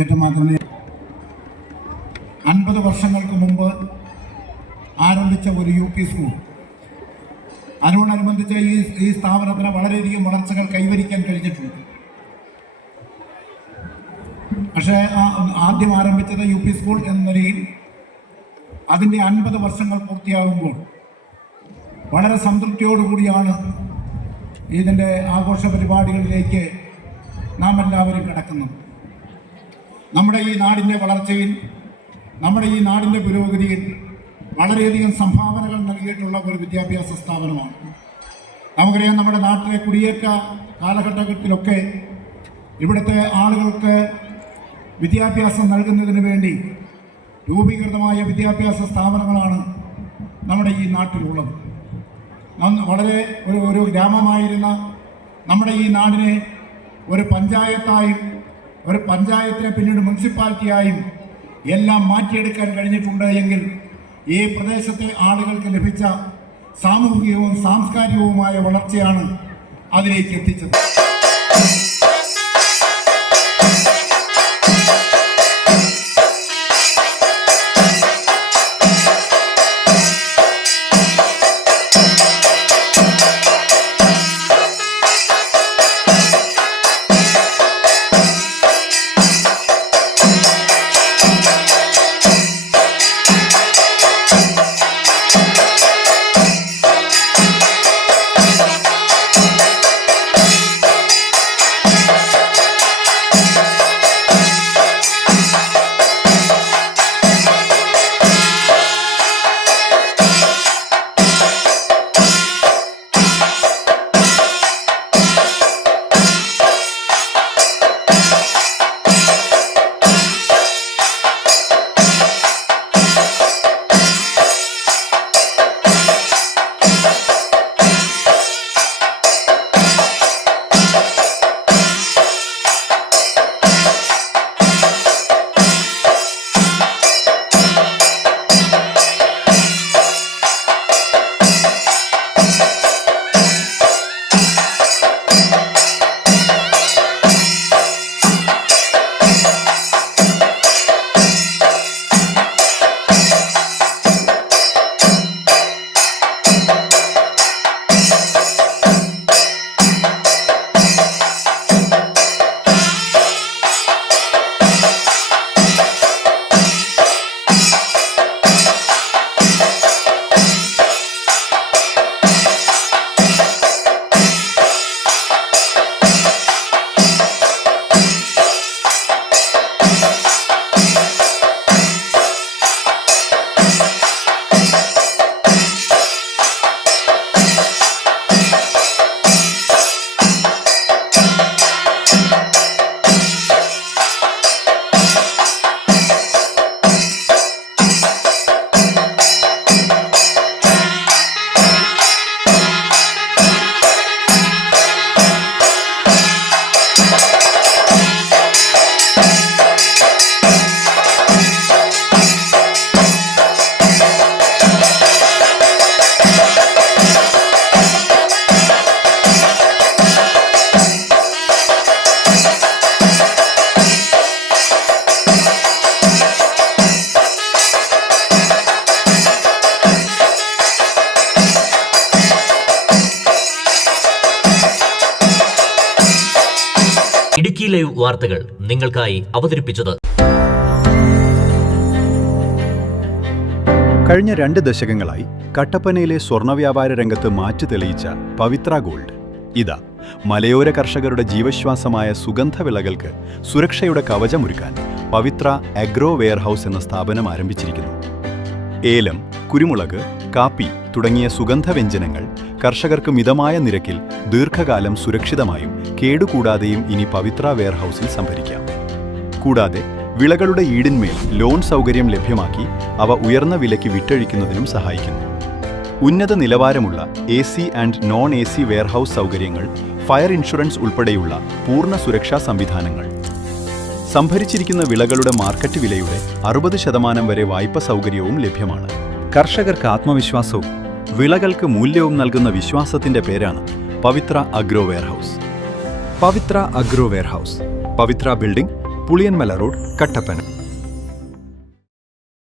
ഏറ്റുമാനൂരിൽ 50 വർഷങ്ങൾക്ക് മുമ്പ് ആരംഭിച്ച ഒരു UP സ്കൂൾ. അതിനോടനുബന്ധിച്ച് ഈ സ്ഥാപനത്തിന് വളരെയധികം വളർച്ചകൾ കൈവരിക്കാൻ കഴിഞ്ഞിട്ടുണ്ട്. പക്ഷേ ആദ്യം ആരംഭിച്ചത് UP സ്കൂൾ എന്ന നിലയിൽ അതിൻ്റെ 50 വർഷങ്ങൾ പൂർത്തിയാകുമ്പോൾ വളരെ സംതൃപ്തിയോടുകൂടിയാണ് ഇതിൻ്റെ ആഘോഷ പരിപാടികളിലേക്ക് നാം എല്ലാവരും കിടക്കുന്നത്. നമ്മുടെ ഈ നാടിൻ്റെ വളർച്ചയിൽ, നമ്മുടെ ഈ നാടിൻ്റെ പുരോഗതിയിൽ വളരെയധികം സംഭാവനകൾ നൽകിയിട്ടുള്ള ഒരു വിദ്യാഭ്യാസ സ്ഥാപനമാണ്. നമുക്കറിയാം, നമ്മുടെ നാട്ടിലെ കുടിയേറ്റ കാലഘട്ടത്തിലൊക്കെ ഇവിടുത്തെ ആളുകൾക്ക് വിദ്യാഭ്യാസം നൽകുന്നതിന് വേണ്ടി രൂപീകൃതമായ വിദ്യാഭ്യാസ സ്ഥാപനങ്ങളാണ് നമ്മുടെ ഈ നാട്ടിലുള്ളത്. വളരെ ഒരു ഗ്രാമമായിരുന്ന നമ്മുടെ ഈ നാടിനെ ഒരു പഞ്ചായത്തായും ഒരു പഞ്ചായത്തിനെ പിന്നീട് മുനിസിപ്പാലിറ്റിയായും എല്ലാം മാറ്റിയെടുക്കാൻ കഴിഞ്ഞിട്ടുണ്ട് എങ്കിൽ ഈ പ്രദേശത്തെ ആളുകൾക്ക് ലഭിച്ച സാമൂഹികവും സാംസ്കാരികവുമായ വളർച്ചയാണ് അതിലേക്ക് എത്തിച്ചത്. ഇടുക്കി ലൈവ് വാർത്തകൾ നിങ്ങൾക്കായി അവതരിപ്പിച്ചത്. കഴിഞ്ഞ 2 ദശകങ്ങളായി കട്ടപ്പനയിലെ സ്വർണ്ണ വ്യാപാര രംഗത്ത് മാറ്റു തെളിയിച്ച പവിത്ര ഗോൾഡ് ഇതാ മലയോര കർഷകരുടെ ജീവശ്വാസമായ സുഗന്ധവിളകൾക്ക് സുരക്ഷയുടെ കവചമൊരുക്കാൻ പവിത്ര അഗ്രോ വെയർഹൌസ് എന്ന സ്ഥാപനം ആരംഭിച്ചിരിക്കുന്നു. ഏലം, കുരുമുളക്, കാപ്പി തുടങ്ങിയ സുഗന്ധവ്യഞ്ജനങ്ങൾ കർഷകർക്ക് മിതമായ നിരക്കിൽ ദീർഘകാലം സുരക്ഷിതമായും കേടുകൂടാതെയും ഇനി പവിത്ര വെയർഹൌസിൽ സംഭരിക്കാം. കൂടാതെ വിളകളുടെ ഈടിന്മേൽ ലോൺ സൗകര്യം ലഭ്യമാക്കി അവ ഉയർന്ന വിലയ്ക്ക് വിറ്റഴിക്കുന്നതിനും സഹായിക്കുന്നു. ഉന്നത നിലവാരമുള്ള AC and non AC warehouse സൗകര്യങ്ങൾ, ഫയർ ഇൻഷുറൻസ് ഉൾപ്പെടെയുള്ള പൂർണ്ണ സുരക്ഷാ സംവിധാനങ്ങൾ, സംഭരിച്ചിരിക്കുന്ന വിളകളുടെ മാർക്കറ്റ് വിലയുടെ 60% വരെ വായ്പ സൗകര്യവും ലഭ്യമാണ്. കർഷകർക്ക് ആത്മവിശ്വാസവും വിളകൾക്ക് മൂല്യവും നൽകുന്ന വിശ്വാസത്തിന്റെ പേരാണ് പവിത്ര അഗ്രോ വെയർഹൌസ്. പവിത്ര അഗ്രോ വെയർഹൌസ്, പവിത്ര ബിൽഡിംഗ്, പുളിയൻമല റോഡ്, കട്ടപ്പന.